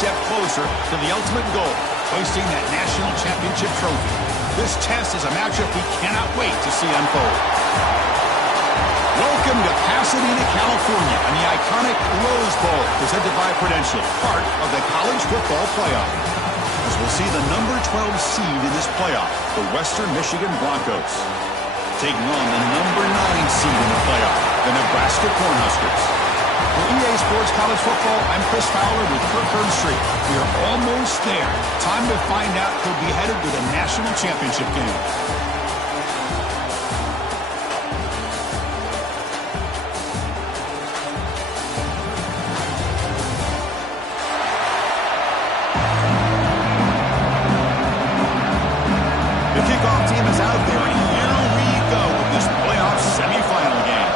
step closer to the ultimate goal, hoisting that national championship trophy. This test is a matchup we cannot wait to see unfold. Welcome to Pasadena, California, and the iconic Rose Bowl, presented by Prudential, part of the college football playoff. As we'll see the number 12 seed in this playoff, the Western Michigan Broncos, taking on the number 9 seed in the playoff, the Nebraska Cornhuskers. For EA Sports College Football, I'm Chris Fowler with Kirk Herbstreit. We are almost there. Time to find out who'll be headed to the national championship game. The kickoff team is out there, and here we go with this playoff semifinal game.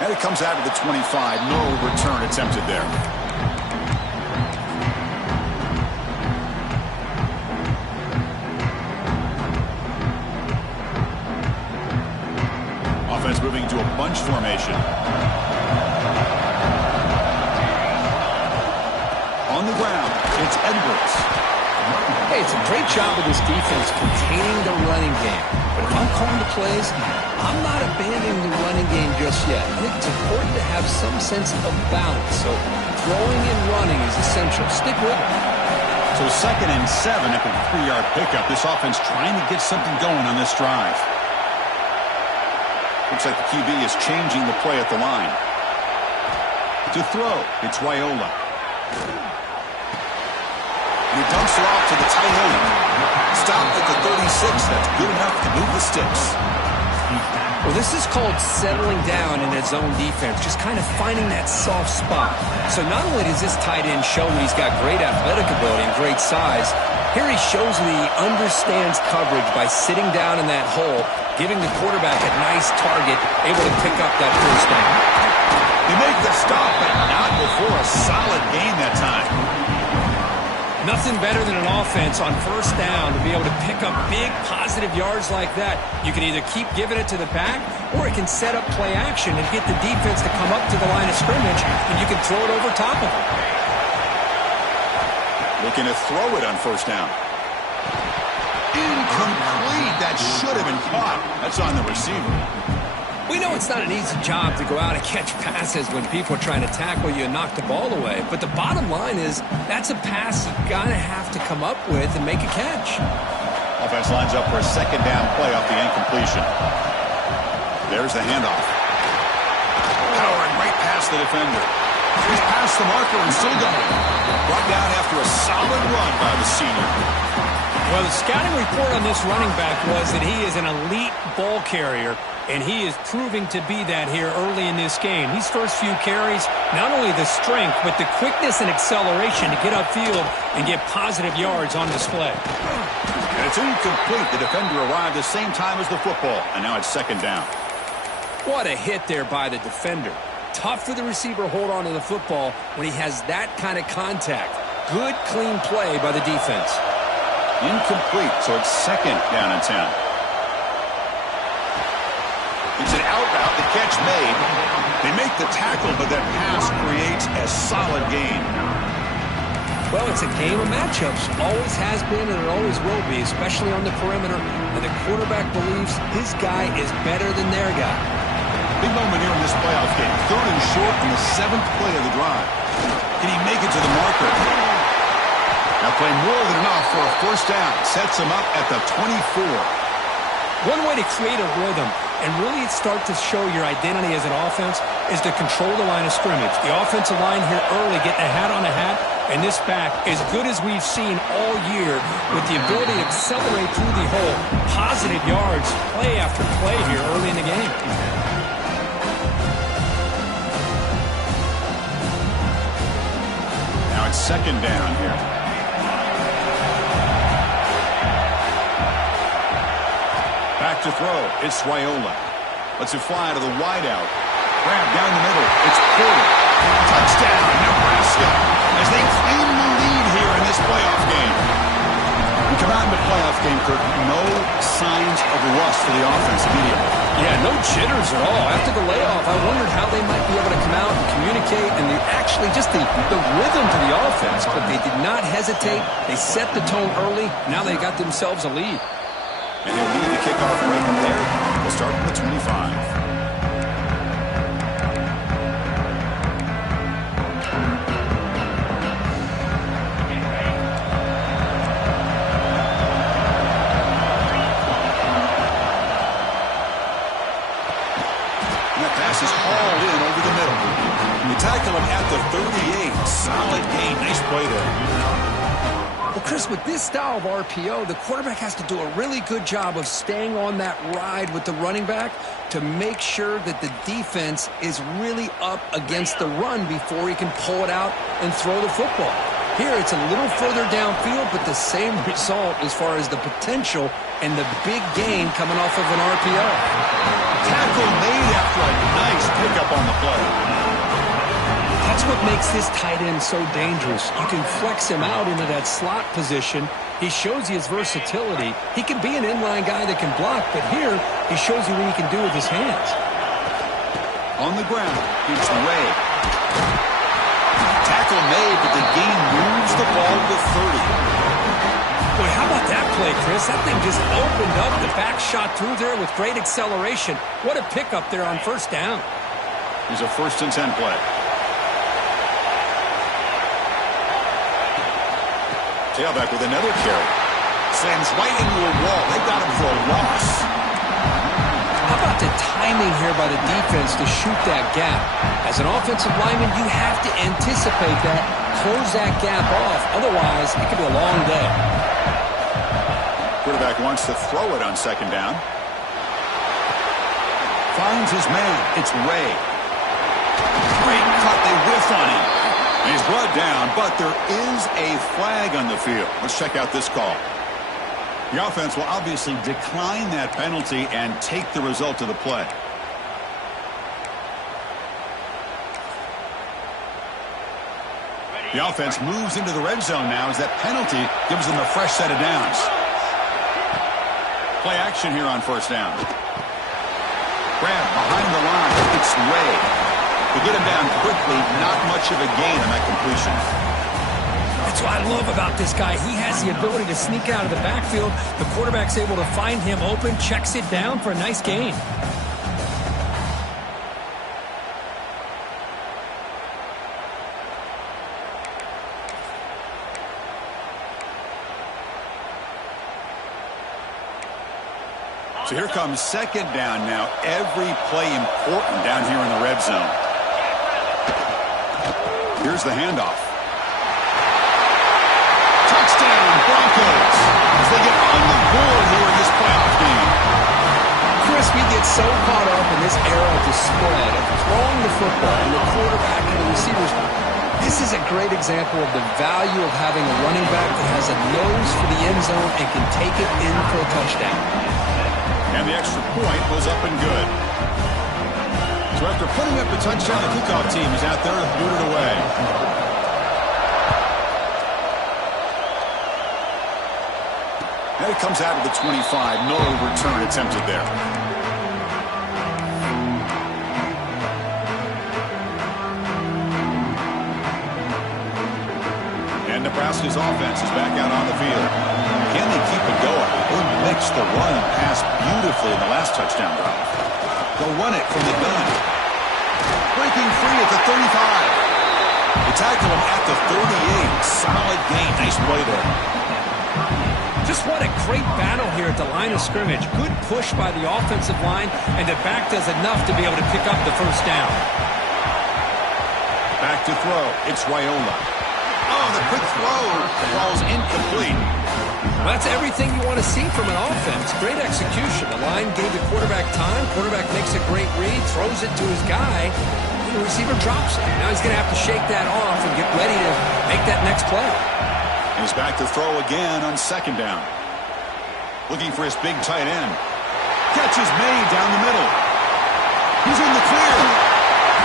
And it comes out of the 25. No return attempted there. Offense moving to a bunch formation. On the ground, it's Edwards. Hey, it's a great job of this defense containing the running game. But if I'm calling the plays, I'm not abandoning the running game just yet. I think it's important to have some sense of balance. So throwing and running is essential. Stick with it. So 2nd and 7 after the 3-yard pickup. This offense trying to get something going on this drive. Looks like the QB is changing the play at the line. To throw, it's Raiola. He dumps it off to the tight end. Stopped at the 36. That's good enough to move the sticks. Well, this is called settling down in his own defense, just kind of finding that soft spot. So not only does this tight end show he's got great athletic ability and great size, here he shows that he understands coverage by sitting down in that hole, giving the quarterback a nice target, able to pick up that first down. They make the stop, but not before a solid gain that time. Nothing better than an offense on first down to be able to pick up big positive yards like that. You can either keep giving it to the back, or it can set up play action and get the defense to come up to the line of scrimmage, and you can throw it over top of them. Looking to throw it on first down. Incomplete. That should have been caught. That's on the receiver. We know it's not an easy job to go out and catch passes when people are trying to tackle you and knock the ball away. But the bottom line is that's a pass you've got to have to come up with and make a catch. Offense lines up for a 2nd down play off the incompletion. There's the handoff. Powering right past the defender. He's past the marker and still going. Brought down after a solid run by the senior. Well, the scouting report on this running back was that he is an elite ball carrier, and he is proving to be that here early in this game. These first few carries, not only the strength, but the quickness and acceleration to get upfield and get positive yards on display. And it's incomplete. The defender arrived the same time as the football, and now it's 2nd down. What a hit there by the defender. Tough for the receiver to hold on to the football when he has that kind of contact. Good, clean play by the defense. Incomplete, so it's 2nd down and 10. It's an out route, the catch made. They make the tackle, but that pass creates a solid gain. Well, it's a game of matchups. Always has been, and it always will be, especially on the perimeter. And the quarterback believes his guy is better than their guy. Big moment here in this playoff game. 3rd and short in the 7th play of the drive. Can he make it to the marker? Now play more than enough for a first down. Sets him up at the 24. One way to create a rhythm and really start to show your identity as an offense is to control the line of scrimmage. The offensive line here early getting a hat on a hat, and this back as good as we've seen all year with the ability to accelerate through the hole. Positive yards, play after play here early in the game. Now it's 2nd down here. Back to throw. It's Raiola. Lets it fly to the wideout. Grab down the middle. It's Porter. Touchdown, Nebraska, as they claim the lead here in this playoff game. We come out in the playoff game, Kirk. No signs of rust for the offense immediately. Yeah, no jitters at all. After the layoff, I wondered how they might be able to come out and communicate communicate and actually just the rhythm to the offense. But they did not hesitate. They set the tone early. Now they got themselves a lead. And they'll lead the kickoff right there. We'll start from the 25. Pass is hauled in over the middle. They tackle him at the 38. Solid gain. Nice play there. Well, Chris, with this style of RPO, the quarterback has to do a really good job of staying on that ride with the running back to make sure that the defense is really up against the run before he can pull it out and throw the football. Here, it's a little further downfield, but the same result as far as the potential and the big gain coming off of an RPO. Tackle made after a nice pickup on the play. That's what makes this tight end so dangerous. You can flex him out into that slot position. He shows you his versatility. He can be an inline guy that can block, but here he shows you what he can do with his hands. On the ground, it's Ray. Tackle made, but the gain moves the ball to 30. Boy, how about that play, Chris? That thing just opened up. The back shot through there with great acceleration. What a pickup there on first down. Here's a 1st and 10 play. Tailback with another carry. Slams right into a wall. They got him for a loss. How about the timing here by the defense to shoot that gap? As an offensive lineman, you have to anticipate that, close that gap off. Otherwise, it could be a long day. Quarterback wants to throw it on 2nd down. Finds his man. It's Ray. Great cut. They whiff on him. And he's brought down, but there is a flag on the field. Let's check out this call. The offense will obviously decline that penalty and take the result of the play. The offense moves into the red zone now as that penalty gives them a fresh set of downs. Play action here on 1st down. Grab behind the line. It's Ray. To get him down quickly, not much of a gain on that completion. That's what I love about this guy. He has the ability to sneak out of the backfield. The quarterback's able to find him open, checks it down for a nice gain. So here comes 2nd down now. Every play important down here in the red zone. Here's the handoff. Touchdown, Broncos, as they get on the board here in this playoff game. Chris, we get so caught up in this era of the spread, of throwing the football and the quarterback and the receivers. This is a great example of the value of having a running back that has a nose for the end zone and can take it in for a touchdown. And the extra point was up and good. So after putting up a touchdown, the kickoff team is out there to boot it away. And it comes out of the 25. No return attempted there. And Nebraska's offense is back out on the field. Can they keep it going? They mixed the run and pass beautifully in the last touchdown drive. They'll run it from the gun. Breaking free at the 35. They tackle him at the 38. Solid gain. Nice play there. Just what a great battle here at the line of scrimmage. Good push by the offensive line, and the back does enough to be able to pick up the 1st down. Back to throw. It's Raiola. Oh, the quick throw falls incomplete. Well, that's everything you want to see from an offense. Great execution. The line gave the quarterback time. Quarterback makes a great read, throws it to his guy, and the receiver drops it. Now he's going to have to shake that off and get ready to make that next play. He's back to throw again on 2nd down. Looking for his big tight end. Catch is made down the middle. He's in the clear.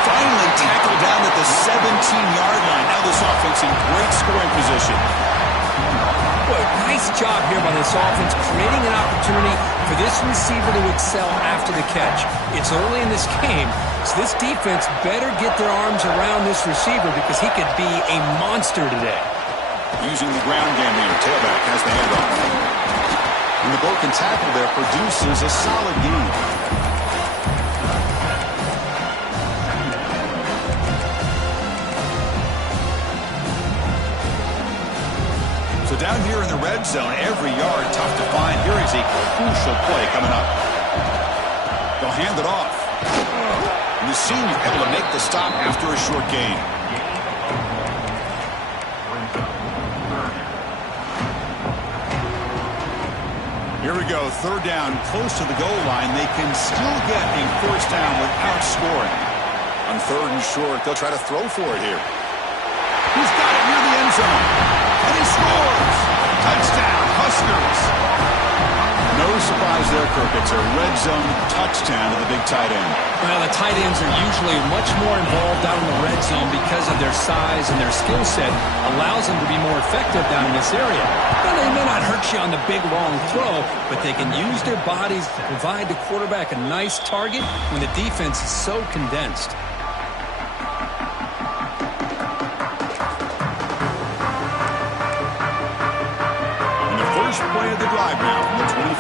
Finally tackled down at the 17-yard line. Now this offense in great scoring position. Well, Boy, nice job here by this offense, creating an opportunity for this receiver to excel after the catch. It's early in this game, so this defense better get their arms around this receiver because he could be a monster today. Using the ground game here, tailback has the handoff. And the broken tackle there produces a solid gain. So down here in the red zone, every yard tough to find. Here is a crucial play coming up. They'll hand it off. And the senior able to make the stop after a short gain. Here we go, third down, close to the goal line. They can still get a first down without scoring. On third and short, they'll try to throw for it here. He's got it near the end zone. And he scores! Touchdown, Huskers! No surprise there, Kirk. It's a red zone touchdown to the big tight end. Well, the tight ends are usually much more involved down in the red zone because of their size and their skill set allows them to be more effective down in this area. Well, they may not hurt you on the big, long throw, but they can use their bodies to provide the quarterback a nice target when the defense is so condensed. Play of the drive now from the 25.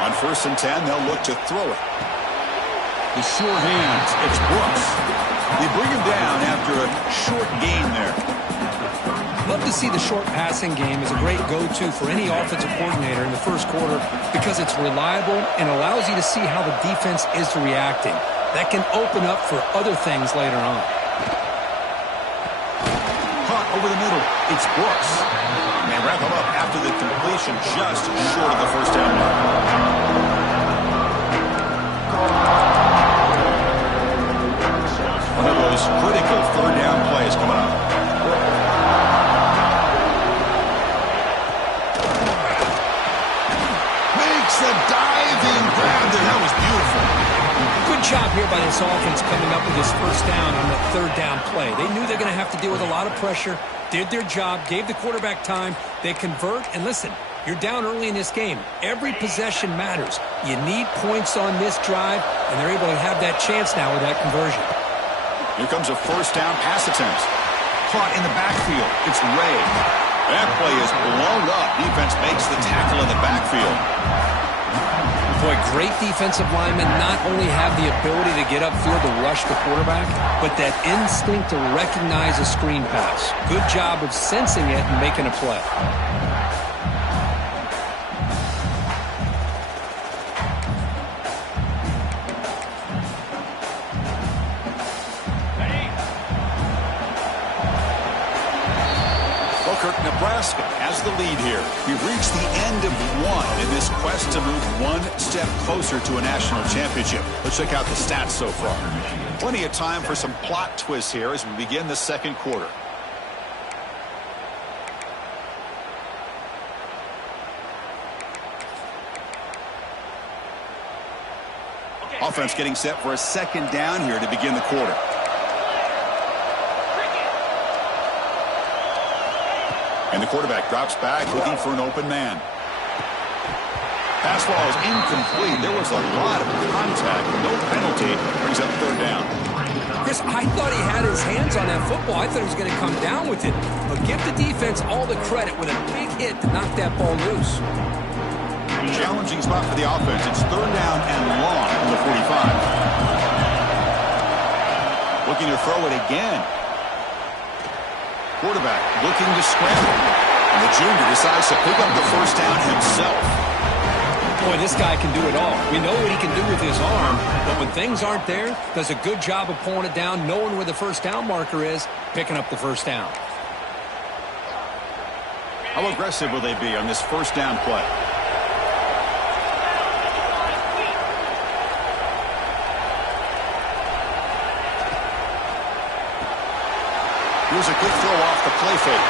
On first and 10, they'll look to throw it. The sure hands. It's Brooks. They bring him down after a short gain there. Love to see the short passing game as a great go-to for any offensive coordinator in the first quarter because it's reliable and allows you to see how the defense is reacting. That can open up for other things later on. Over the middle, it's Brooks. And they wrap him up after the completion just short of the first down mark. One of those critical third down plays coming up. Makes a diving grab there. That was beautiful. Good job here by this offense coming up with this first down on the third down play. They knew they're going to have to deal with a lot of pressure, did their job, gave the quarterback time. They convert, and listen, you're down early in this game. Every possession matters. You need points on this drive, and they're able to have that chance now with that conversion. Here comes a first down pass attempt. Caught in the backfield. It's Ray. That play is blown up. Defense makes the tackle in the backfield. Boy, great defensive linemen not only have the ability to get upfield to rush the quarterback, but that instinct to recognize a screen pass. Good job of sensing it and making a play. Nebraska has the lead here. We've reached the end of one in this quest to move one step closer to a national championship. Let's check out the stats so far. Plenty of time for some plot twists here as we begin the second quarter. Offense getting set for a second down here to begin the quarter. And the quarterback drops back looking for an open man. Pass ball is incomplete. There was a lot of contact. No penalty. Brings up third down. Chris, I thought he had his hands on that football. I thought he was going to come down with it. But give the defense all the credit with a big hit to knock that ball loose. Challenging spot for the offense. It's third down and long from the 45. Looking to throw it again. Quarterback looking to scramble. And the junior decides to pick up the first down himself. Boy, this guy can do it all. We know what he can do with his arm, but when things aren't there, does a good job of pulling it down, knowing where the first down marker is, picking up the first down. How aggressive will they be on this first down play? Here's a quick throw off the play fake.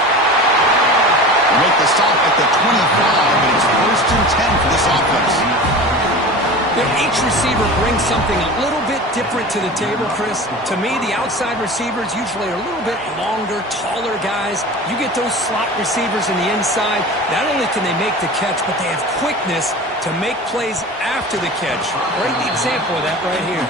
Make the stop at the 25, and it's first and 10 for this offense. Each receiver brings something a little bit different to the table, Chris. To me, the outside receivers usually are a little bit longer, taller guys. You get those slot receivers in the inside, not only can they make the catch, but they have quickness to make plays after the catch. Great example of that right here.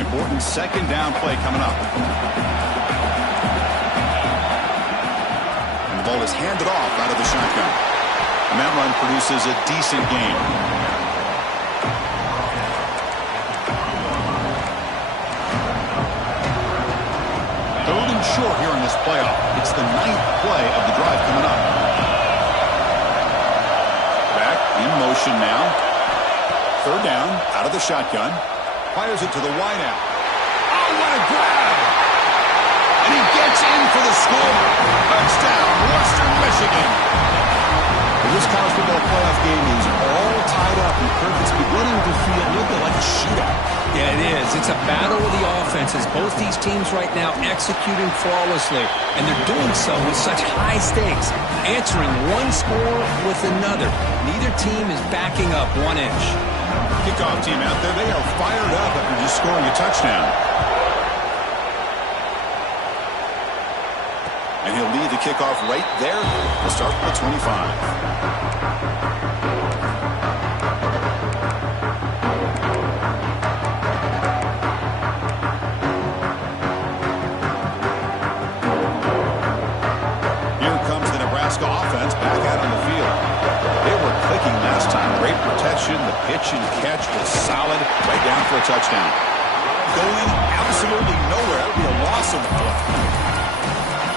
Important second down play coming up. And the ball is handed off out of the shotgun. And that run produces a decent gain. Third and short here in this playoff. It's the 9th play of the drive coming up. Back in motion now. Third down out of the shotgun. Fires it to the wideout. Oh, what a grab! And he gets in for the score. Touchdown, Western Michigan. Well, this college football playoff game is all tied up, and Kirk, it's beginning to feel a little bit like a shootout. Yeah, it is. It's a battle of the offenses. Both these teams right now executing flawlessly, and they're doing so with such high stakes, answering one score with another. Neither team is backing up 1 inch. Kickoff team out there, they are fired up after just scoring a touchdown. And he'll lead the kickoff right there. We'll start with 25. Here comes the Nebraska offense back out on the field. They were clicking last time. Great protection. The pitch and catch was solid. Right down for a touchdown. Going absolutely nowhere. That would be a loss of the foot.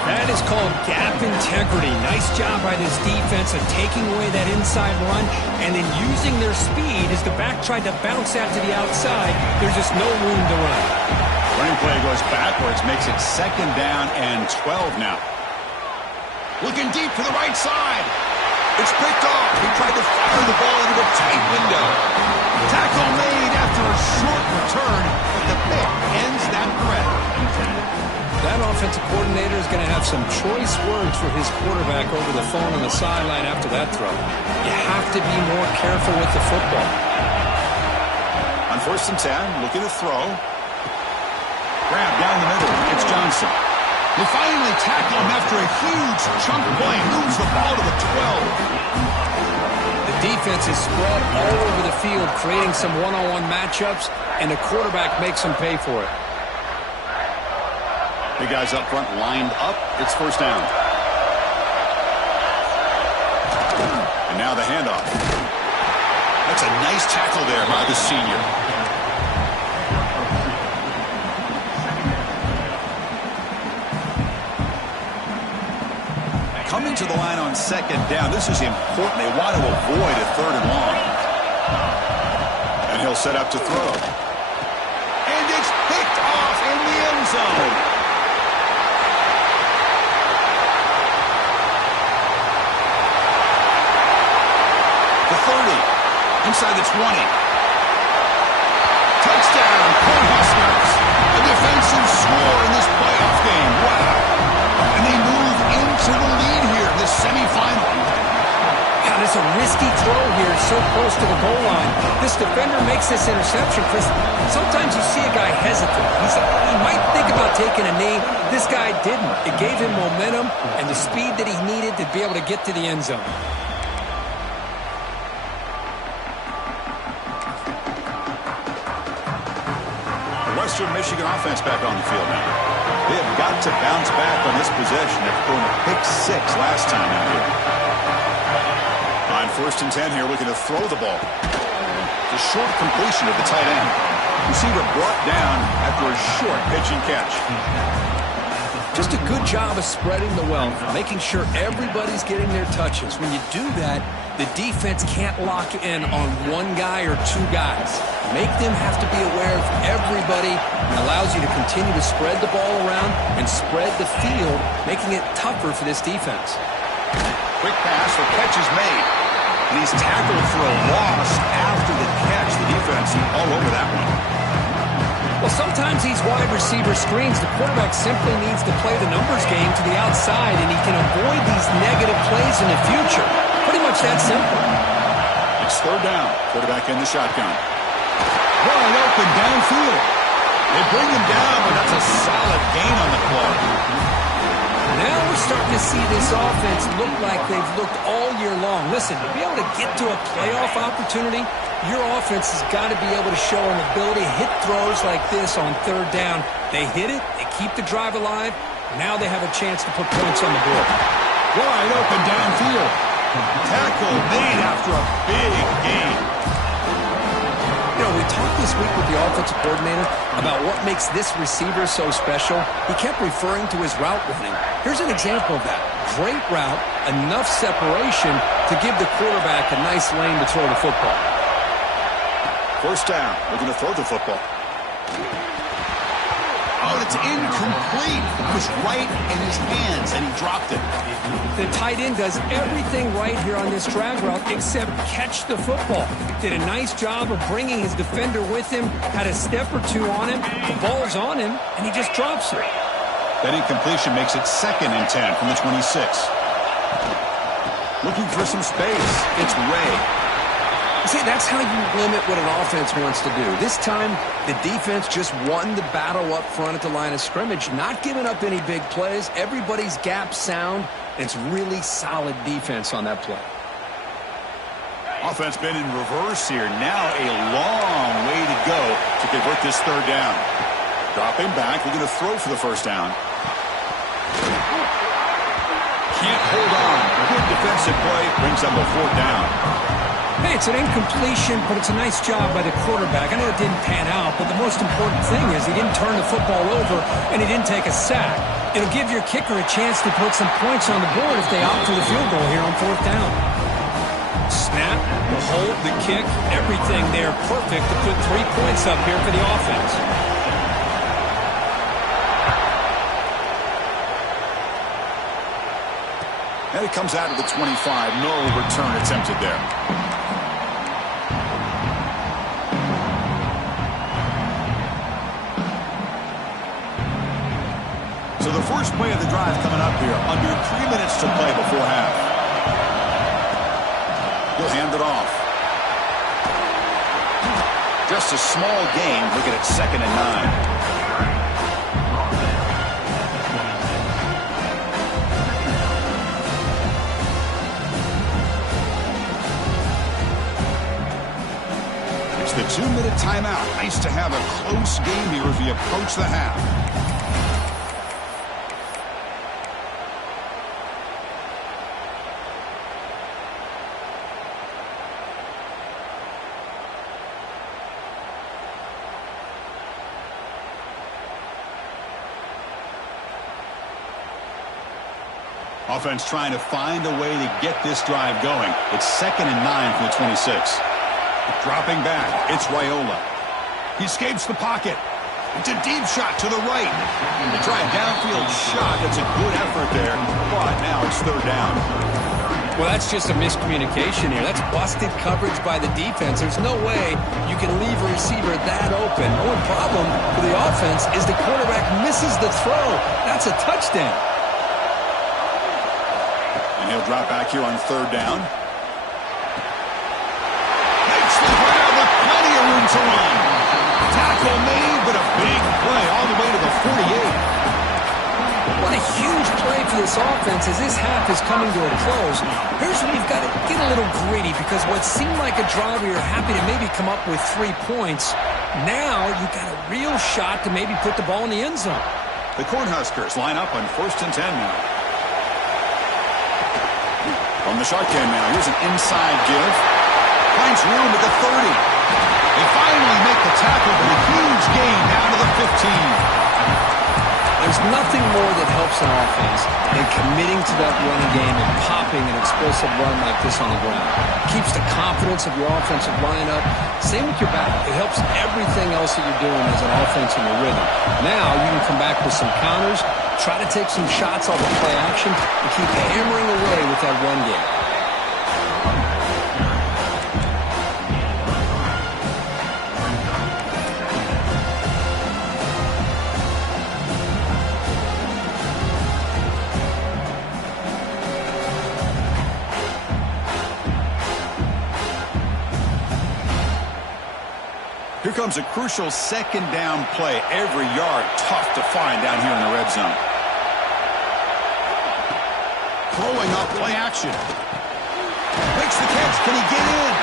That is called gap integrity. Nice job by this defense of taking away that inside run and then using their speed as the back tried to bounce out to the outside. There's just no room to run. Running play goes backwards. Makes it second down and 12 now. Looking deep to the right side. It's picked off. He tried to fire the ball into a tight window. Tackle made after a short return, but the pick ends that threat. That offensive coordinator is going to have some choice words for his quarterback over the phone on the sideline after that throw. You have to be more careful with the football. On 1st and 10, looking to throw. Grab down the middle. It's Johnson. They finally tackle him after a huge chunk play. Moves the ball to the 12. The defense is spread all over the field, creating some one-on-one matchups, and the quarterback makes them pay for it. The guys up front lined up. It's first down. And now the handoff. That's a nice tackle there by the senior. Coming to the line on second down. This is important. They want to avoid a third and long. And he'll set up to throw. And it's picked off in the end zone. The 30. Inside the 20. Touchdown, Cornhuskers. A defensive score in this playoff game. Wow. And they move into the lead here in this semifinal. God, it's a risky throw here, so close to the goal line. This defender makes this interception, Chris. Sometimes you see a guy hesitate. He might think about taking a knee. This guy didn't. It gave him momentum and the speed that he needed to be able to get to the end zone. Western Michigan offense back on the field now. They have got to bounce back on this possession. They've thrown a pick 6 last time out here. On 1st and 10 here, looking to throw the ball. The short completion of the tight end. Receiver brought down after a short pitch and catch. Just a good job of spreading the wealth, making sure everybody's getting their touches. When you do that, the defense can't lock in on one guy or two guys. Make them have to be aware of everybody. It allows you to continue to spread the ball around and spread the field, making it tougher for this defense. Quick pass, the catch is made. And he's tackled for a loss after the catch. The defense all over that one. Well, sometimes these wide receiver screens, the quarterback simply needs to play the numbers game to the outside, and he can avoid these negative plays in the future. Pretty much that simple. It's third down. Quarterback in the shotgun. Wide open downfield. They bring him down, but that's a solid gain on the play. Now we're starting to see this offense look like they've looked all year long. Listen, to be able to get to a playoff opportunity, your offense has got to be able to show an ability to hit throws like this on third down. They hit it, they keep the drive alive. Now they have a chance to put points on the board. Wide open downfield. Tackle made after a big gain. You know, we talked this week with the offensive coordinator about what makes this receiver so special. He kept referring to his route running. Here's an example of that. Great route, enough separation to give the quarterback a nice lane to throw the football. First down. We're going to throw the football. Oh, it's incomplete. It was right in his hands, and he dropped it. The tight end does everything right here on this drag route except catch the football. Did a nice job of bringing his defender with him, had a step or two on him, the ball's on him, and he just drops it. That incompletion makes it 2nd and 10 from the 26. Looking for some space. It's Ray. See, that's how you limit what an offense wants to do. This time, the defense just won the battle up front at the line of scrimmage, not giving up any big plays. Everybody's gap sound. It's really solid defense on that play. Offense been in reverse here. Now a long way to go to convert this third down. Dropping back. We're going to throw for the first down. Can't hold on. Good defensive play. Brings up a fourth down. Hey, it's an incompletion, but it's a nice job by the quarterback. I know it didn't pan out, but the most important thing is he didn't turn the football over and he didn't take a sack. It'll give your kicker a chance to put some points on the board if they opt for the field goal here on fourth down. Snap, the hold, the kick, everything there perfect to put 3 points up here for the offense. And it comes out of the 25. No return attempted there. So the first play of the drive coming up here. Under 3 minutes to play before half. He'll hand it off. Just a small gain. Looking at 2nd and 9. The 2-minute timeout. Nice to have a close game here as we approach the half. Offense trying to find a way to get this drive going. It's 2nd and 9 from the 26. Dropping back, it's Raiola. He escapes the pocket. It's a deep shot to the right. They try a downfield shot. That's a good effort there, but now it's third down. Well, that's just a miscommunication here. That's busted coverage by the defense. There's no way you can leave a receiver that open. The only problem for the offense is the quarterback misses the throw. That's a touchdown. And he'll drop back here on third down. Plenty of room to run. Tackle made, but a big play all the way to the 48. What a huge play for this offense as this half is coming to a close. Here's where you've got to get a little greedy because what seemed like a drive where you're happy to maybe come up with 3 points, now you've got a real shot to maybe put the ball in the end zone. The Cornhuskers line up on 1st and 10 now. From the shotgun now, here's an inside give. Finds room at the 30. They finally make the tackle, but a huge gain down to the 15. There's nothing more that helps an offense than committing to that running game and popping an explosive run like this on the ground. Keeps the confidence of your offensive lineup. Same with your back. It helps everything else that you're doing as an offense in your rhythm. Now you can come back with some counters, try to take some shots off of play action, and keep hammering away with that run game. Here comes a crucial second down play. Every yard tough to find down here in the red zone. Throwing up play action. Makes the catch. Can he get in?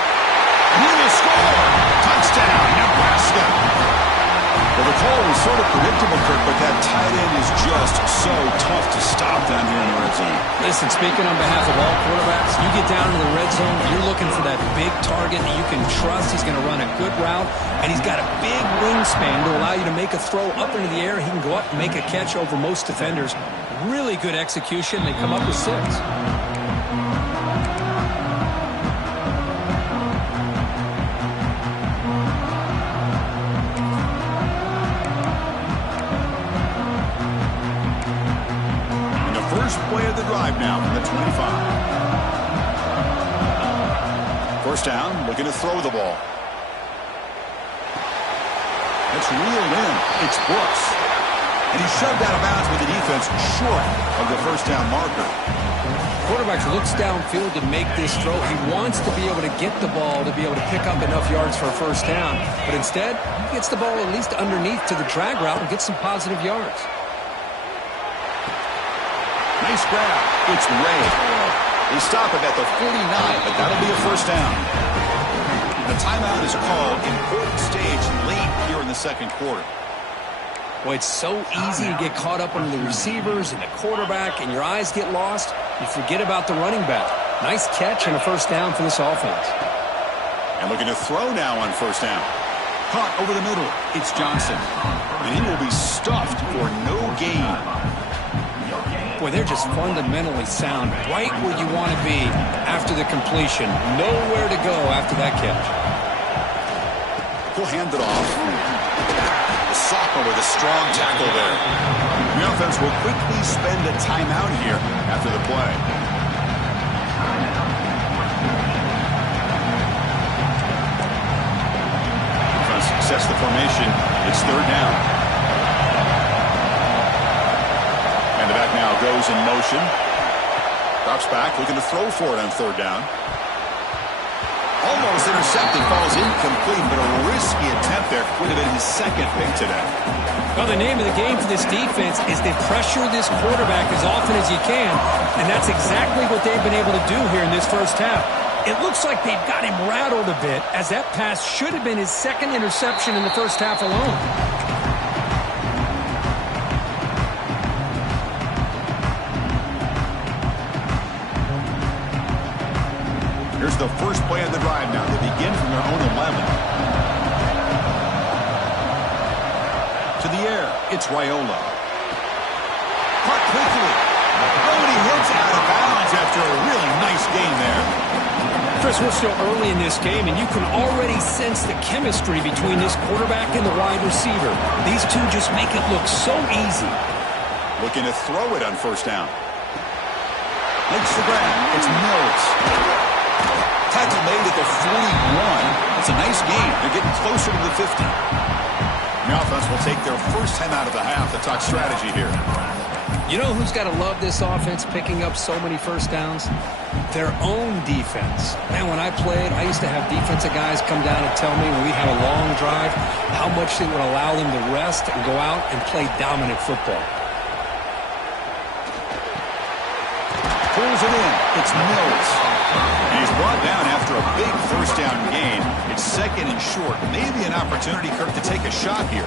He will score. Touchdown, Nebraska. Well, the call was sort of predictable, Kirk, but that tight end is just so tough to stop down here in the red zone. Listen, speaking on behalf of all quarterbacks, you get down to the red zone, you're looking for that big target that you can trust. He's going to run a good route, and he's got a big wingspan to allow you to make a throw up into the air. He can go up and make a catch over most defenders. Really good execution. They come up with 6. Play of the drive now from the 25. First down, looking to throw the ball. It's reeled in. It's Brooks. And he's shoved out of bounds with the defense short of the first down marker. Quarterback looks downfield to make this throw. He wants to be able to get the ball to be able to pick up enough yards for a first down. But instead, he gets the ball at least underneath to the drag route and gets some positive yards. Nice grab. It's Ray. They stop it at the 49, but that'll be a first down. The timeout is called. Important stage late here in the second quarter. Boy, it's so easy to get caught up on the receivers and the quarterback, and your eyes get lost. You forget about the running back. Nice catch and a first down for this offense. And looking to throw now on first down. Caught over the middle. It's Johnson. And he will be stuffed for no gain. Boy, they're just fundamentally sound, right where you want to be after the completion. Nowhere to go after that catch. He'll hand it off. The sophomore with a strong tackle there. The offense will quickly spend a timeout here after the play. Defense sets the formation. It's third down. The back now goes in motion. Drops back, looking to throw for it on third down. Almost intercepted, falls incomplete, but a risky attempt there. Would have been his second pick today. Well, the name of the game for this defense is to pressure this quarterback as often as you can, and that's exactly what they've been able to do here in this first half. It looks like they've got him rattled a bit, as that pass should have been his second interception in the first half alone. Here's the first play of the drive now. They begin from their own 11. To the air, it's Raiola. Caught quickly. Oh, and he hits out of bounds after a really nice gain there. Chris, we're still early in this game, and you can already sense the chemistry between this quarterback and the wide receiver. These two just make it look so easy. Looking to throw it on first down. Makes the grab. It's Mills. Tackle made at the 41. It's a nice game. They're getting closer to the 50. The offense will take their first time out of the half to talk strategy here. You know who's got to love this offense picking up so many first downs? Their own defense. Man, when I played, I used to have defensive guys come down and tell me when we had a long drive how much they would allow them to rest and go out and play dominant football. Pulls it in. It's Mills. And he's brought down after a big first down gain. It's second and short. Maybe an opportunity, Kirk, to take a shot here.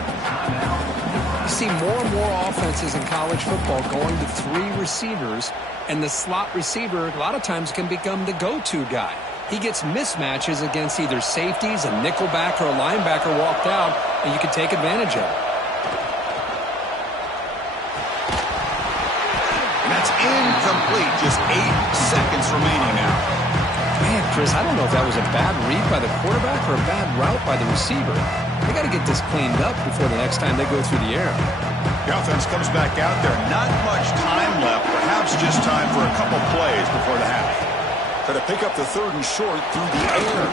You see more and more offenses in college football going to 3 receivers, and the slot receiver a lot of times can become the go-to guy. He gets mismatches against either safeties, a nickelback, or a linebacker walked out, and you can take advantage of it. That's incomplete. Just 8 seconds remaining now. Man, Chris, I don't know if that was a bad read by the quarterback or a bad route by the receiver. They got to get this cleaned up before the next time they go through the air. The offense comes back out there. Not much time left. Perhaps just time for a couple plays before the half. Try to pick up the third and short through the air.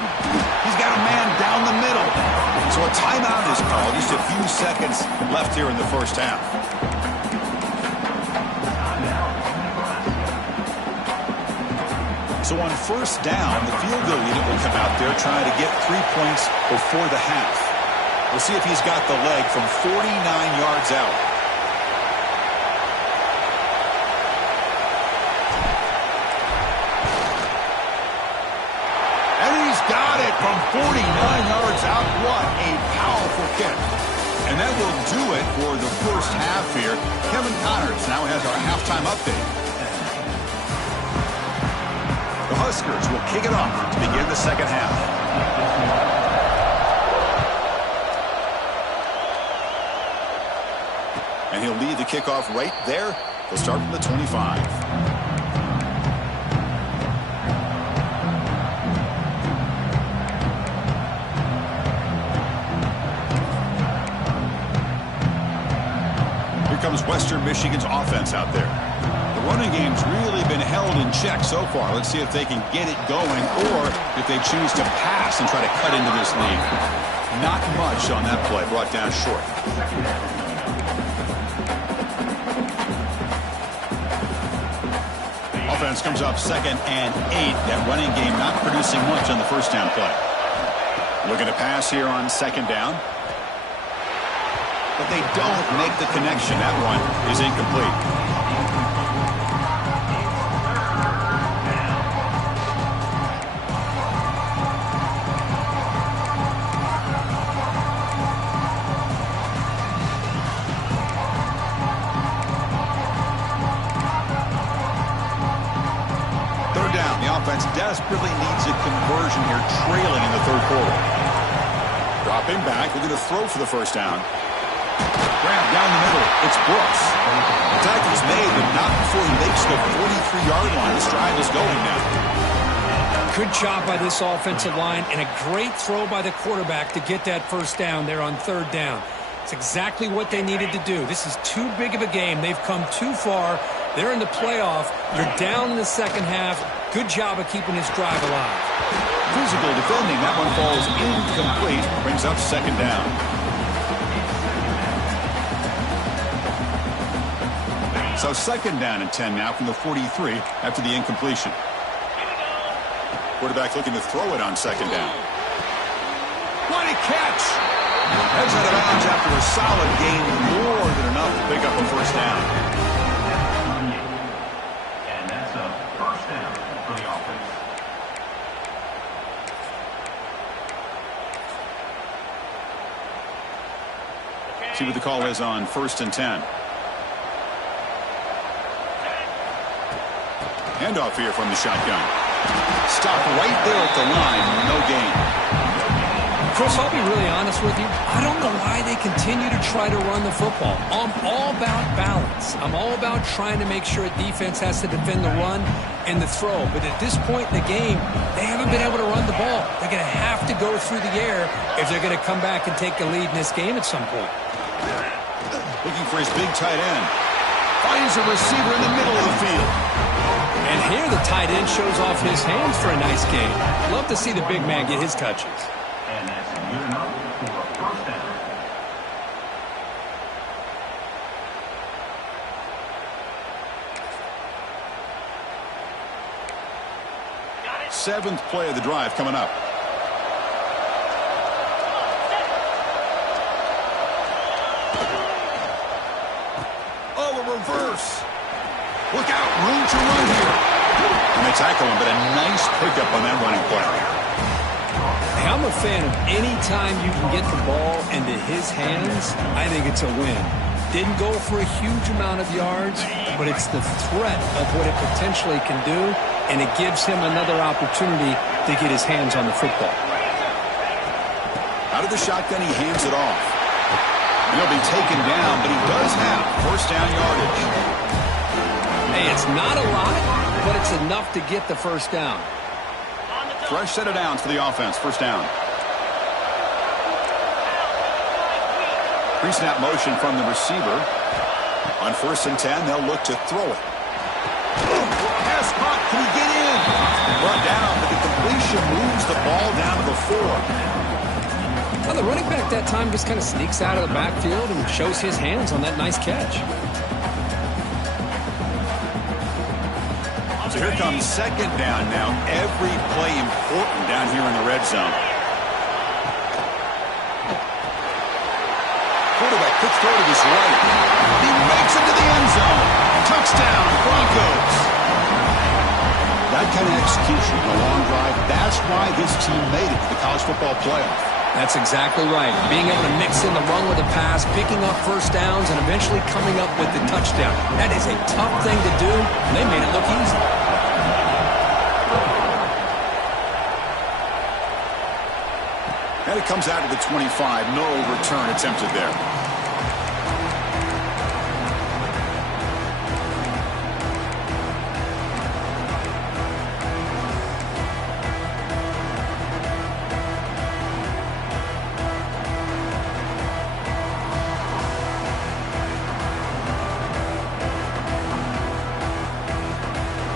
He's got a man down the middle. So a timeout is called. Just a few seconds left here in the first half. So on first down, the field goal unit will come out there trying to get 3 points before the half. We'll see if he's got the leg from 49 yards out. And he's got it from 49 yards out. What a powerful kick. And that will do it for the first half here. Kevin Connors now has our halftime update. The Huskers will kick it off to begin the second half. And he'll lead the kickoff right there. He'll start from the 25. Comes Western Michigan's offense out there. The running game's really been held in check so far. Let's see if they can get it going or if they choose to pass and try to cut into this lead. Not much on that play, brought down short. Offense comes up 2nd and 8. That running game not producing much on the first down play. Looking to pass here on 2nd down. But they don't make the connection. That one is incomplete. Third down. The offense desperately needs a conversion here, trailing in the third quarter. Dropping back. We're going to throw for the first down. Grab down the middle. It's Brooks. The tackle's made, but not before he makes the 43-yard line. This drive is going now. Good job by this offensive line and a great throw by the quarterback to get that first down there on 3rd down. It's exactly what they needed to do. This is too big of a game. They've come too far. They're in the playoff. You're down in the second half. Good job of keeping this drive alive. Physical defending. That one falls incomplete. Brings up 2nd down. So 2nd down and 10 now from the 43 after the incompletion. Quarterback looking to throw it on 2nd down. What a catch! Heads out of bounds after a solid gain, more than enough to pick up a first down. And that's a first down for the offense. See what the call is on 1st and 10. Handoff here from the shotgun. Stop right there at the line. No gain. Chris, I'll be really honest with you. I don't know why they continue to try to run the football. I'm all about balance. I'm all about trying to make sure a defense has to defend the run and the throw. But at this point in the game, they haven't been able to run the ball. They're going to have to go through the air if they're going to come back and take the lead in this game at some point. Looking for his big tight end. Finds a receiver in the middle of the field. And here the tight end shows off his hands for a nice game. Love to see the big man get his touches. And that's good enough for a first down. 7th play of the drive coming up. Oh, a reverse. Look out, room to run here. And they tackle him, but a nice pickup on that running play. Hey, I'm a fan of any time you can get the ball into his hands, I think it's a win. Didn't go for a huge amount of yards, but it's the threat of what it potentially can do, and it gives him another opportunity to get his hands on the football. Out of the shotgun, he hands it off. He'll be taken down, but he does have first down yardage. Hey, it's not a lot, but it's enough to get the first down. Fresh set of downs for the offense. First down. Pre-snap motion from the receiver. On 1st and 10, they'll look to throw it. Pass caught. Can he get in? Brought down, but the completion moves the ball down to the 4. Well, the running back that time just kind of sneaks out of the backfield and shows his hands on that nice catch. So here comes 2nd down now. Every play important down here in the red zone. throw to his right. He makes it to the end zone. Touchdown, Broncos. That kind of execution in a long drive, that's why this team made it to the college football playoff. That's exactly right. Being able to mix in the run with the pass, picking up first downs, and eventually coming up with the touchdown. That is a tough thing to do, and they made it look easy. And it comes out to the 25. No return attempted there.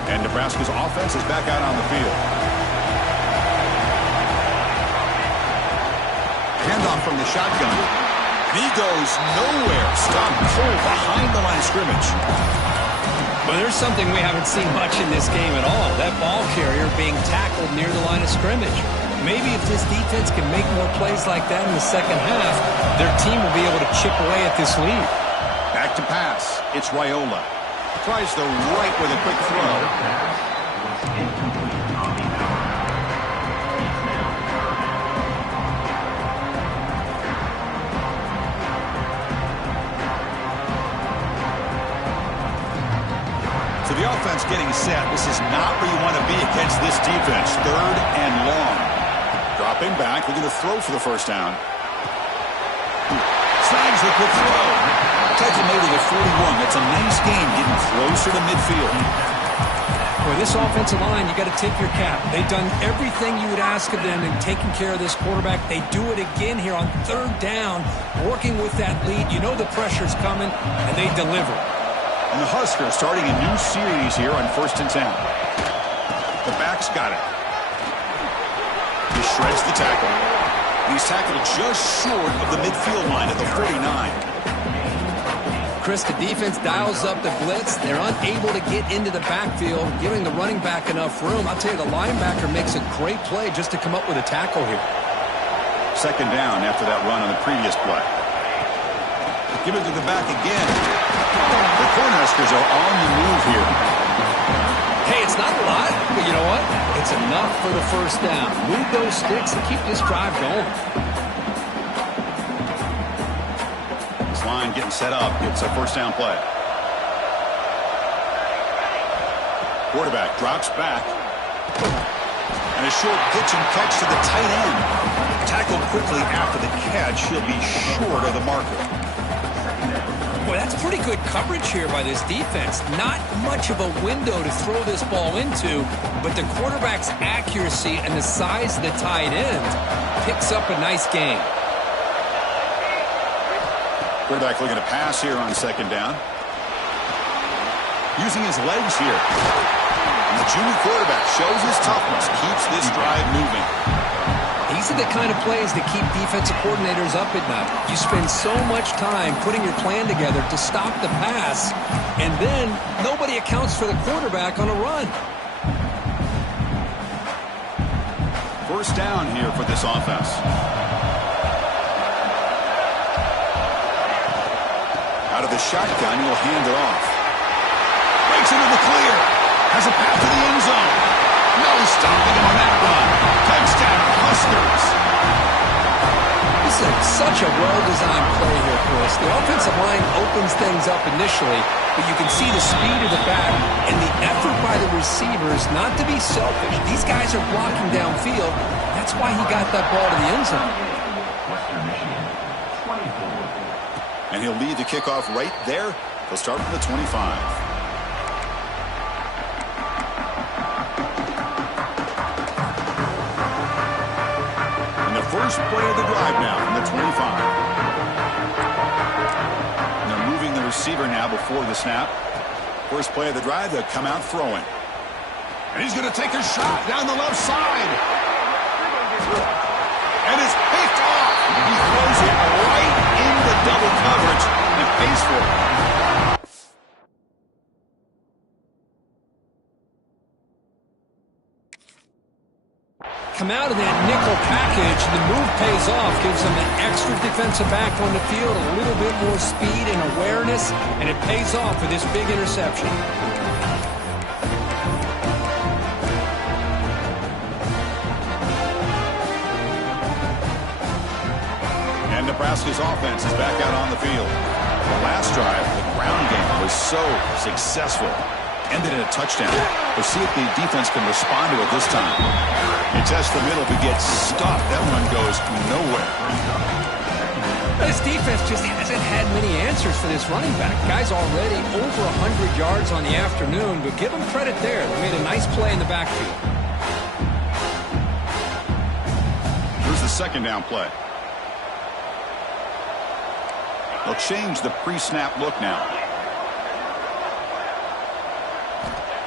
And Nebraska's offense is back out on the field. Handoff from the shotgun. And he goes nowhere. Stopped cold behind the line of scrimmage. Well, there's something we haven't seen much in this game at all. That ball carrier being tackled near the line of scrimmage. Maybe if this defense can make more plays like that in the second half, their team will be able to chip away at this lead. Back to pass. It's Raiola. Tries the right with a quick throw. So the offense getting set. This is not where you want to be against this defense. 3rd and long. Dropping back. Looking to throw for the first down. Snags the quick throw. Tackle made to the 41. That's a nice game getting closer to midfield. Boy, this offensive line, you got to tip your cap. They've done everything you would ask of them in taking care of this quarterback. They do it again here on 3rd down, working with that lead. You know the pressure's coming, and they deliver. And the Huskers starting a new series here on 1st and 10. The back's got it. He shreds the tackle. He's tackled just short of the midfield line at the 49. Chris, the defense dials up the blitz. They're unable to get into the backfield, giving the running back enough room. I'll tell you, the linebacker makes a great play just to come up with a tackle here. 2nd down after that run on the previous play. Give it to the back again. The Cornhuskers are on the move here. Hey, it's not a lot, but you know what? It's enough for the first down. Move those sticks and keep this drive going. Line getting set up. It's a first down play. Quarterback drops back. And a short pitch and catch to the tight end. Tackled quickly after the catch. He'll be short of the marker. Boy, that's pretty good coverage here by this defense. Not much of a window to throw this ball into, but the quarterback's accuracy and the size of the tight end picks up a nice gain. Quarterback looking to pass here on 2nd down. Using his legs here. And the junior quarterback shows his toughness, keeps this drive moving. These are the kind of plays that keep defensive coordinators up at night. You spend so much time putting your plan together to stop the pass, and then nobody accounts for the quarterback on a run. First down here for this offense. Out of the shotgun, he'll hand it off. Breaks into the clear. Has a path to the end zone. No stopping him on that run. Touchdown, Huskers. This is such a well-designed play here, Chris. The offensive line opens things up initially, but you can see the speed of the back and the effort by the receivers not to be selfish. These guys are blocking downfield. That's why he got that ball to the end zone. And he'll lead the kickoff right there. He'll start from the 25. And the first play of the drive now from the 25. And they're moving the receiver now before the snap. First play of the drive, they'll come out throwing. And he's going to take a shot down the left side. And it's picked off. He throws it right into double coverage and pays for it. come out of that nickel package. The move pays off, gives them an extra defensive back on the field, a little bit more speed and awareness, and it pays off with this big interception. And Nebraska's offense is back out on the field. The last drive, the ground game was so successful. Ended in a touchdown. We'll see if the defense can respond to it this time. He tests the middle. If he gets stuffed, that one goes nowhere. This defense just hasn't had many answers for this running back. Guy's already over 100 yards on the afternoon, but give him credit there. They made a nice play in the backfield. Here's the second down play. They'll change the pre-snap look now.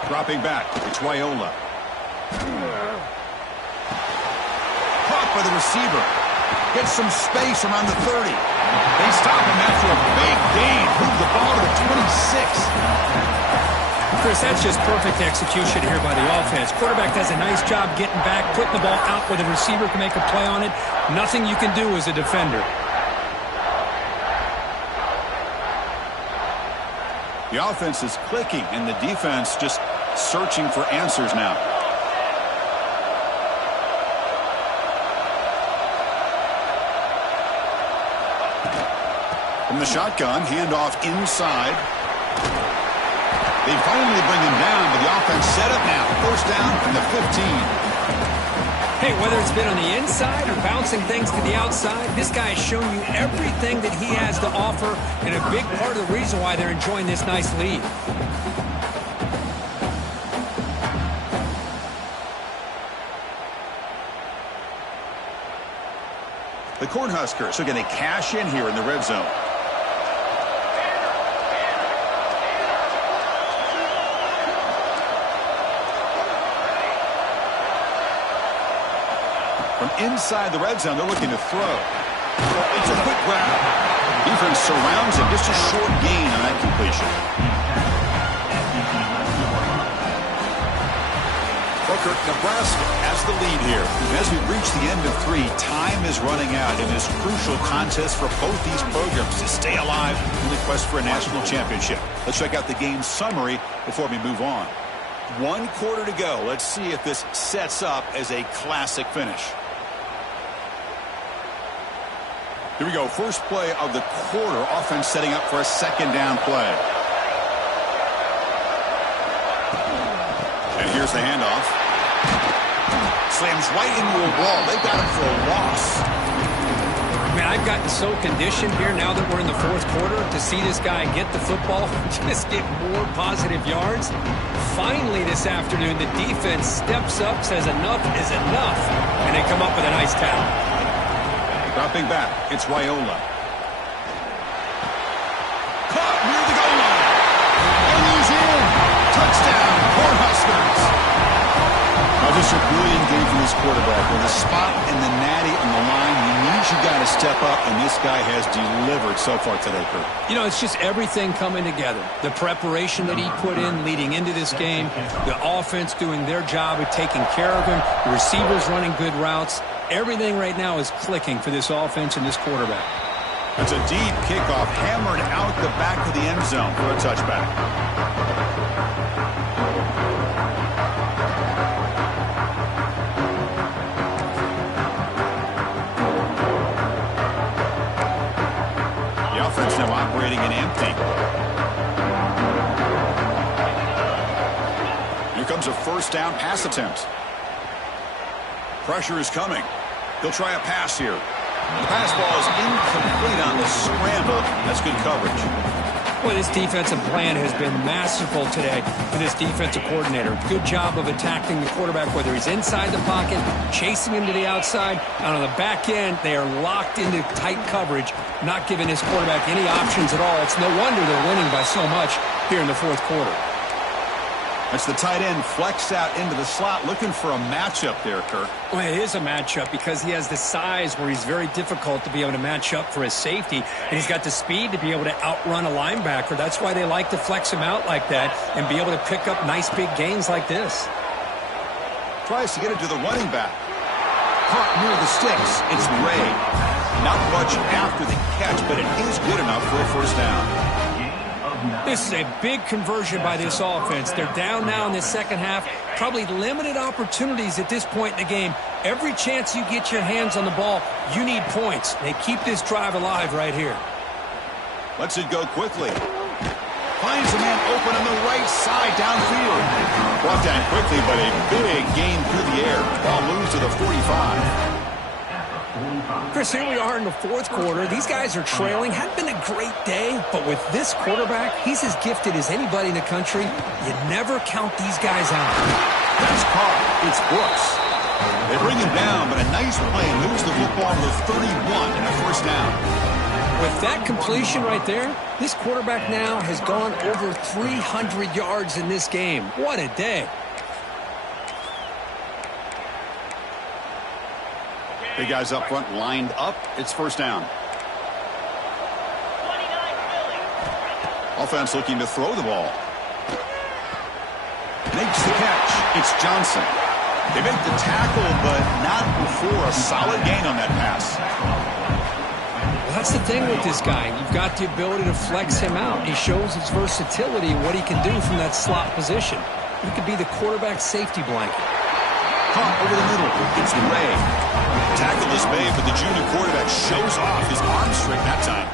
Dropping back, it's Wyola. Caught by the receiver. Gets some space around the 30. They stop him after a big gain. Move the ball to the 26. Chris, that's just perfect execution here by the offense. Quarterback does a nice job getting back, putting the ball out where the receiver can make a play on it. Nothing you can do as a defender. The offense is clicking, and the defense just searching for answers now. From the shotgun, handoff inside. They finally bring him down, but the offense set up now. First down from the 15. Hey, whether it's been on the inside or bouncing things to the outside, this guy has shown you everything that he has to offer, and a big part of the reason why they're enjoying this nice lead. The Cornhuskers are going to cash in here in the red zone. From inside the red zone, they're looking to throw. It's a quick grab. Defense surrounds him. Just a short gain on that completion. Booker, Nebraska has the lead here. As we reach the end of 3, time is running out in this crucial contest for both these programs to stay alive in the quest for a national championship. Let's check out the game summary before we move on. 1 quarter to go. Let's see if this sets up as a classic finish. Here we go. First play of the quarter. Offense setting up for a second down play. And here's the handoff. Slams right into a wall. They've got him for a loss. Man, I've gotten so conditioned here now that we're in the 4th quarter to see this guy get the football, just get more positive yards. Finally this afternoon, the defense steps up, says enough is enough, and they come up with a nice tackle. Dropping back, it's Wyola. Caught near the goal line. And he's in. Touchdown, Cornhuskers. Now this is a brilliant game for this quarterback. With the spot and the natty on the line, he needs you got to step up, and this guy has delivered so far today, Kurt. You know, it's just everything coming together. The preparation that he put in leading into this game, the offense doing their job of taking care of him, the receivers running good routes. Everything right now is clicking for this offense and this quarterback. It's a deep kickoff, hammered out the back of the end zone for a touchback. The offense now operating in empty. Here comes a first down pass attempt. Pressure is coming. He'll try a pass here. The pass ball is incomplete on the scramble. That's good coverage. Boy, this defensive plan has been masterful today for this defensive coordinator. Good job of attacking the quarterback, whether he's inside the pocket, chasing him to the outside, and on the back end, they are locked into tight coverage, not giving his quarterback any options at all. It's no wonder they're winning by so much here in the 4th quarter. That's the tight end flexed out into the slot, looking for a matchup there, Kirk. Well, it is a matchup because he has the size where he's very difficult to be able to match up for his safety, and he's got the speed to be able to outrun a linebacker. That's why they like to flex him out like that and be able to pick up nice big gains like this. Tries to get it to the running back. Caught near the sticks. It's Ray. Not much after the catch, but it is good enough for a first down. This is a big conversion by this offense. They're down now in the second half. Probably limited opportunities at this point in the game. Every chance you get your hands on the ball, you need points. They keep this drive alive right here. Lets it go quickly. Finds a man open on the right side downfield. Brought down quickly, but a big gain through the air. Ball moves to the 45. Chris, here we are in the fourth quarter. These guys are trailing. Hadn't been a great day, but with this quarterback, he's as gifted as anybody in the country. You never count these guys out. That's caught. It's Brooks. They bring him down, but a nice play moves the football to the 31 and a first down. With that completion right there, this quarterback now has gone over 300 yards in this game. What a day. Big guys up front lined up. It's first down. Offense looking to throw the ball. Makes the catch. It's Johnson. They make the tackle, but not before a solid gain on that pass. Well, that's the thing with this guy. You've got the ability to flex him out. He shows his versatility and what he can do from that slot position. He could be the quarterback safety blanket. Caught over the middle. It's Ray. Tackle is made, but the junior quarterback shows off his arm strength that time.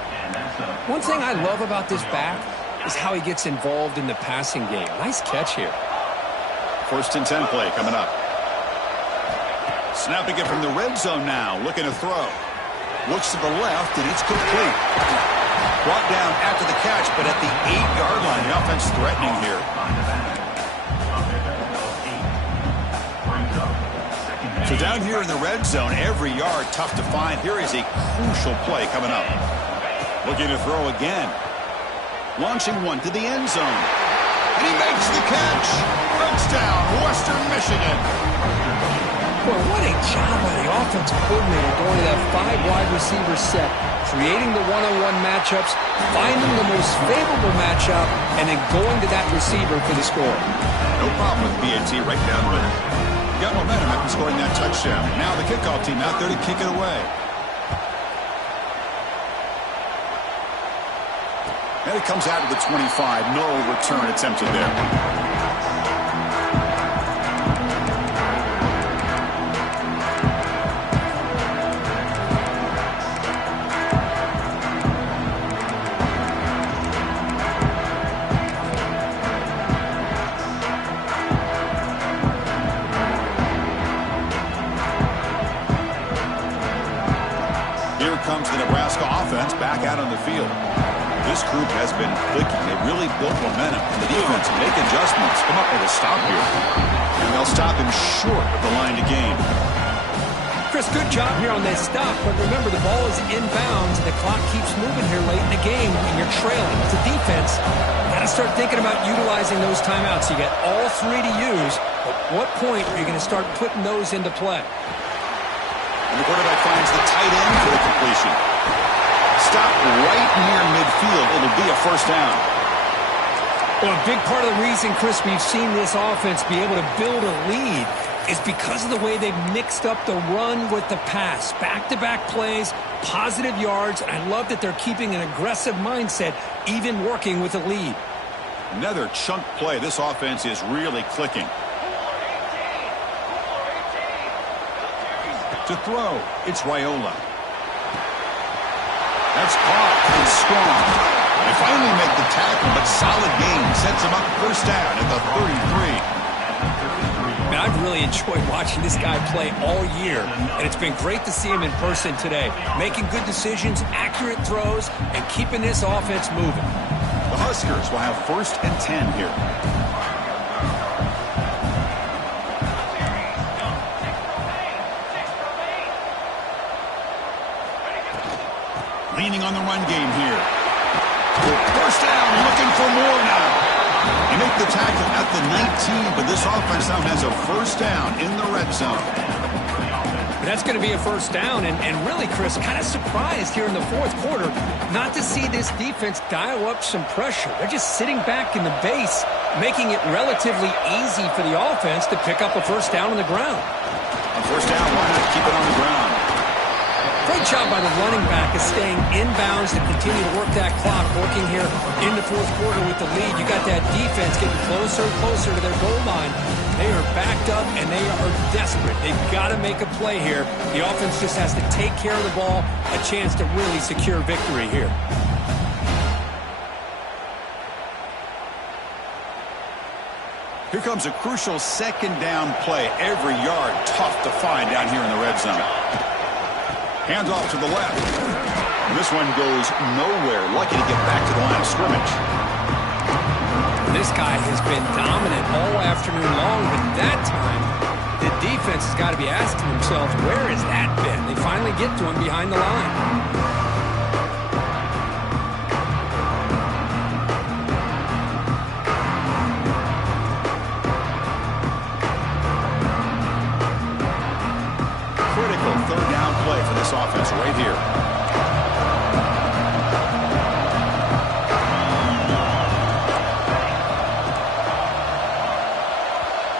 One thing I love about this back is how he gets involved in the passing game. Nice catch here. First and 10 play coming up. Snapping it from the red zone now. Looking to throw. Looks to the left, and it's complete. Brought down after the catch, but at the 8-yard line. The offense threatening here. So down here in the red zone, every yard tough to find. Here is a crucial play coming up. Looking to throw again. Launching one to the end zone. And he makes the catch. Touchdown, Western Michigan. Well, what a job by the offensive coordinator going to that 5-wide receiver set, creating the one-on-one matchups, finding the most favorable matchup, and then going to that receiver for the score. No problem with BAT right down the middle. Got momentum after scoring that touchdown. Now the kickoff team out there to kick it away. And it comes out to the 25. No return attempted there. Here comes the Nebraska offense back out on the field. This group has been clicking. They really built momentum. The defense make adjustments. Come up with a stop here. And they'll stop him short of the line to gain. Chris, good job here on that stop. But remember, the ball is inbounds, and the clock keeps moving here late in the game when you're trailing. It's a defense. Got to start thinking about utilizing those timeouts. You got all three to use. But what point are you going to start putting those into play? And the quarterback finds the tight end for the completion. Stop right near midfield. It'll be a first down. Well, a big part of the reason, Chris, we've seen this offense be able to build a lead is because of the way they've mixed up the run with the pass. Back-to-back plays, positive yards, and I love that they're keeping an aggressive mindset, even working with a lead. Another chunk play. This offense is really clicking. To throw, it's Raiola. That's caught and strong. They finally make the tackle, but solid gain sets him up first down at the 33. Man, I've really enjoyed watching this guy play all year, and it's been great to see him in person today. Making good decisions, accurate throws, and keeping this offense moving. The Huskers will have first and 10 here. Leaning on the run game here. First down, looking for more now. They make the tackle at the 19, but this offense now has a first down in the red zone. That's going to be a first down, and really, Chris, kind of surprised here in the fourth quarter not to see this defense dial up some pressure. They're just sitting back in the base, making it relatively easy for the offense to pick up a first down on the ground. On first down, why not keep it on the ground? Great job by the running back of staying inbounds to continue to work that clock, working here in the fourth quarter with the lead. You got that defense getting closer and closer to their goal line. They are backed up, and they are desperate. They've got to make a play here. The offense just has to take care of the ball, a chance to really secure victory here. Here comes a crucial second down play. Every yard tough to find down here in the red zone. Hands off to the left. This one goes nowhere. Lucky to get back to the line of scrimmage. This guy has been dominant all afternoon long, but that time, the defense has got to be asking themselves, where has that been? They finally get to him behind the line. Third down play for this offense right here.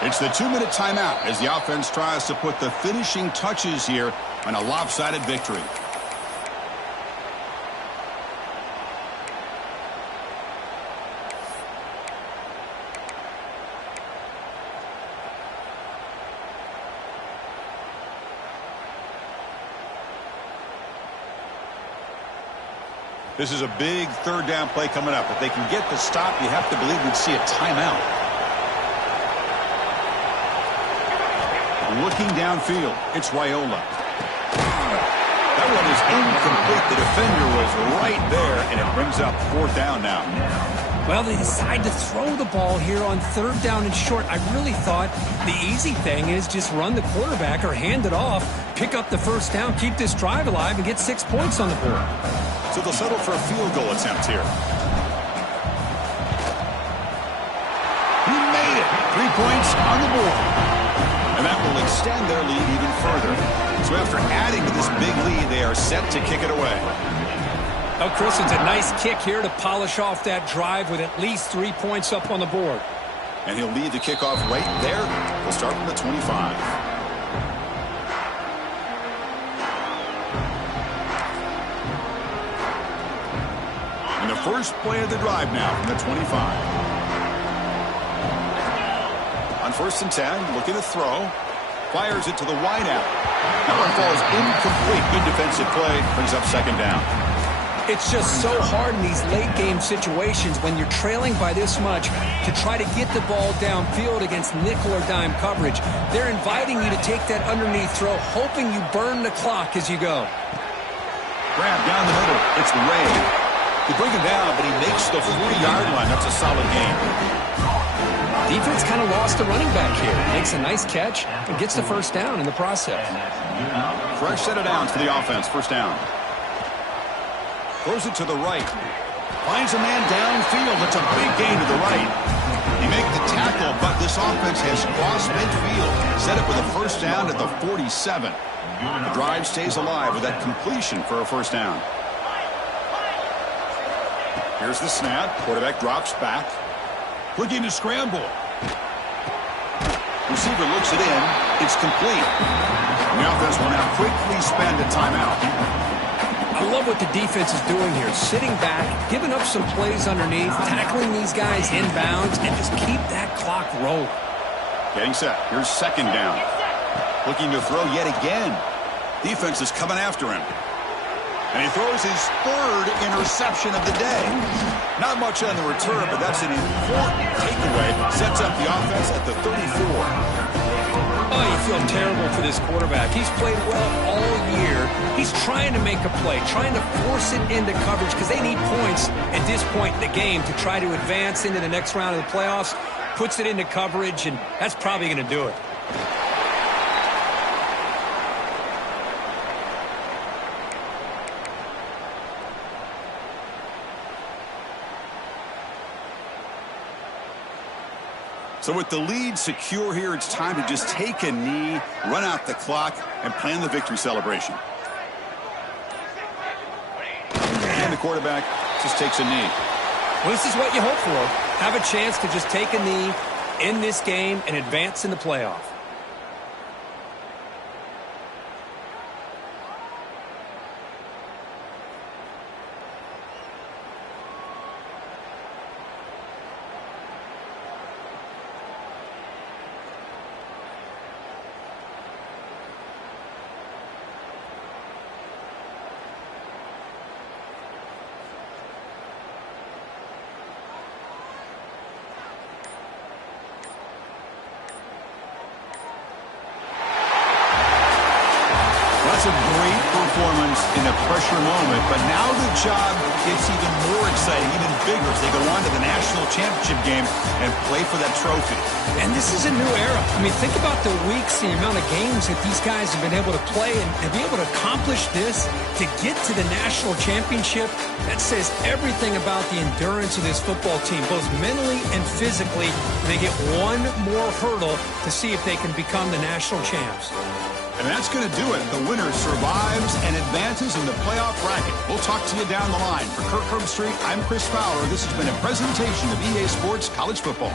It's the 2-minute timeout as the offense tries to put the finishing touches here on a lopsided victory. This is a big third down play coming up. If they can get the stop, you have to believe we'd see a timeout. Looking downfield, it's Raiola. That one is incomplete. The defender was right there, and it brings up fourth down now. Well, they decide to throw the ball here on third down and short. I really thought the easy thing is just run the quarterback or hand it off, pick up the first down, keep this drive alive, and get 6 points on the board. So they'll settle for a field goal attempt here. He made it. 3 points on the board. And that will extend their lead even further. So after adding to this big lead, they are set to kick it away. Oh, Chris, it's a nice kick here to polish off that drive with at least 3 points up on the board. And he'll lead the kickoff right there. We'll start from the 25. And the first play of the drive now from the 25. On 1st and 10, looking to throw. Fires it to the wideout. That one falls incomplete. Good defensive play. Brings up second down. It's just so hard in these late-game situations when you're trailing by this much to try to get the ball downfield against nickel or dime coverage. They're inviting you to take that underneath throw, hoping you burn the clock as you go. Grab down the middle. It's Ray. They bring him down, but he makes the 40-yard line. That's a solid game. Defense kind of lost the running back here. Makes a nice catch and gets the first down in the process. Fresh set of downs for the offense. First down. Throws it to the right. Finds a man downfield. That's a big gain to the right. He makes the tackle, but this offense has crossed midfield. Set up with a first down at the 47. The drive stays alive with that completion for a first down. Here's the snap. Quarterback drops back. Looking to scramble. Receiver looks it in. It's complete. And the offense will now quickly spend a timeout. I love what the defense is doing here. Sitting back, giving up some plays underneath, tackling these guys inbounds, and just keep that clock rolling. Getting set. Here's second down. Looking to throw yet again. Defense is coming after him. And he throws his third interception of the day. Not much on the return, but that's an important takeaway. Sets up the offense at the 34. Oh, you feel terrible for this quarterback. He's played well all year. He's trying to make a play, trying to force it into coverage because they need points at this point in the game to try to advance into the next round of the playoffs. Puts it into coverage, and that's probably going to do it. So with the lead secure here, it's time to just take a knee, run out the clock, and plan the victory celebration. And the quarterback just takes a knee. Well, this is what you hope for. Have a chance to just take a knee in this game and advance in the playoff. That's a great performance in a pressure moment, but now the job gets even more exciting, even bigger as they go on to the national championship game and play for that trophy. And this is a new era. I mean, think about the weeks, the amount of games that these guys have been able to play and be able to accomplish this, to get to the national championship. That says everything about the endurance of this football team, both mentally and physically. They get one more hurdle to see if they can become the national champs. And that's going to do it. The winner survives and advances in the playoff bracket. We'll talk to you down the line. For Kirk Herbstreit, I'm Chris Fowler. This has been a presentation of EA Sports College Football.